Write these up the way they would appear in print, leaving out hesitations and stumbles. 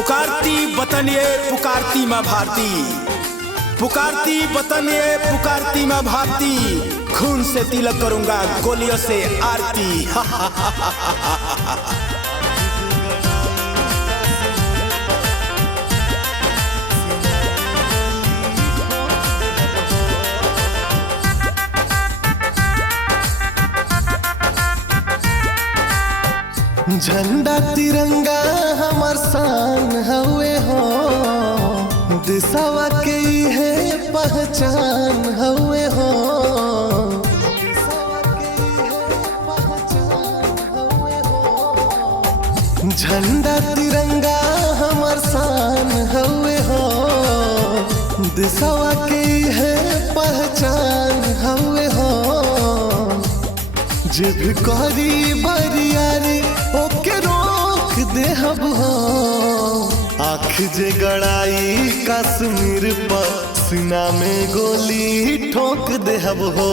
पुकारती वतन ये पुकारती माँ भारती, पुकारती वतन ये पुकारती माँ भारती, खून से तिलक करूंगा गोलियों से आरती। झंडा तिरंगा हमार शान हवे हो, दिशवा के है पहचान हवे हो। झंडा तिरंगा हमार शान हवे हो, दिशवा के है पहचान हवे हो। जे भी करी बरियारी ओके रोक दे हब हो, आँख जे गड़ाई कश्मीर पर सीना में गोली ठोक दे हब हो।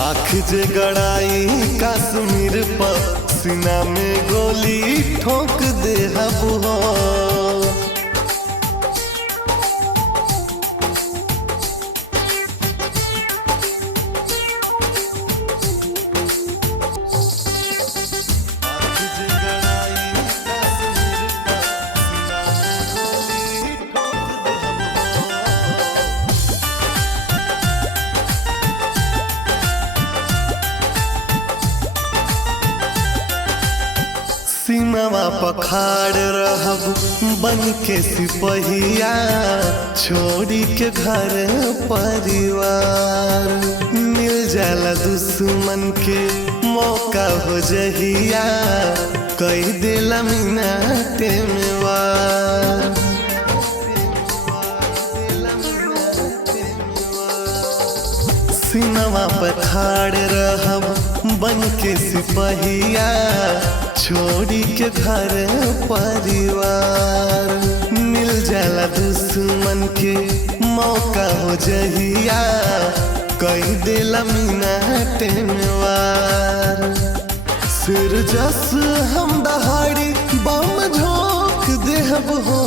आँख जे गड़ाई कश्मीर पर सीना में गोली ठोक दे हब हो। सीमावा पखाड़ रहब बन के सिपहिया, छोड़ी के घर परिवार। मिल जाला दुश्मन के मौका हो जहिया, कई दिला मिनटे में वार। सीमावा पखाड़ रहब बन के सिपहिया, छोड़ी के घर परिवार। मिल जाला दुश्मन के मौका हो जहिया, कई दिला मिनटे में वार। सिर जस हम दहाड़ी बम झोंक देहब हो,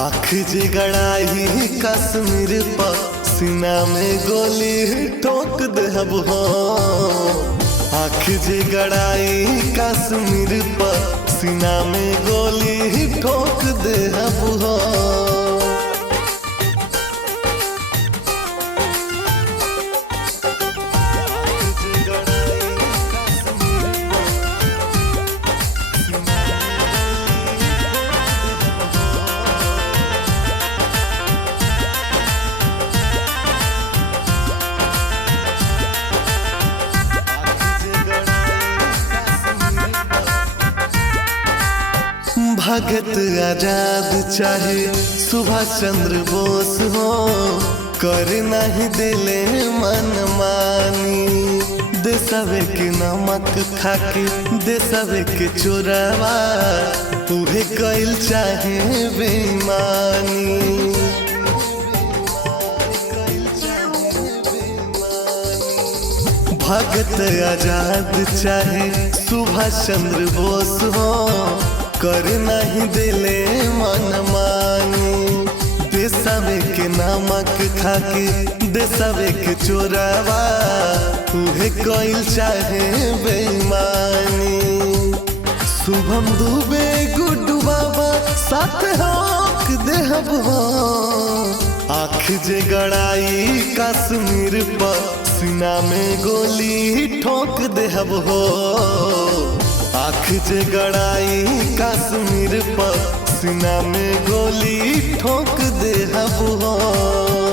आँख जे गड़ाई कश्मीर पर सीना में गोली ठोक देहब हो। आँख जे गड़ाई कश्मीर पर सीना में गोली ठोक दे हब हो। भगत आजाद चाहे सुभाष चंद्र बोस हो, कर नहीं दिले मन मानी। देशवे के नमक खाके देशवे के चोरवा, उहे कैल चाहे बेईमानी। भगत आजाद चाहे सुभाष चंद्र बोस हो, कर नहीं दिले मन मानी। देशवे के नमक खाके देशवे के चोरवा, उहे कोइल चाहे बेईमानी। शुभम दुबे गुड्डू बाबा साथ होक देहब हो, आँख जे गड़ाई कश्मीर पर सीना में गोली ठोक देहब हो। आँख जे गड़ाई कश्मीर पर सीना में गोली ठोक दे हब हो।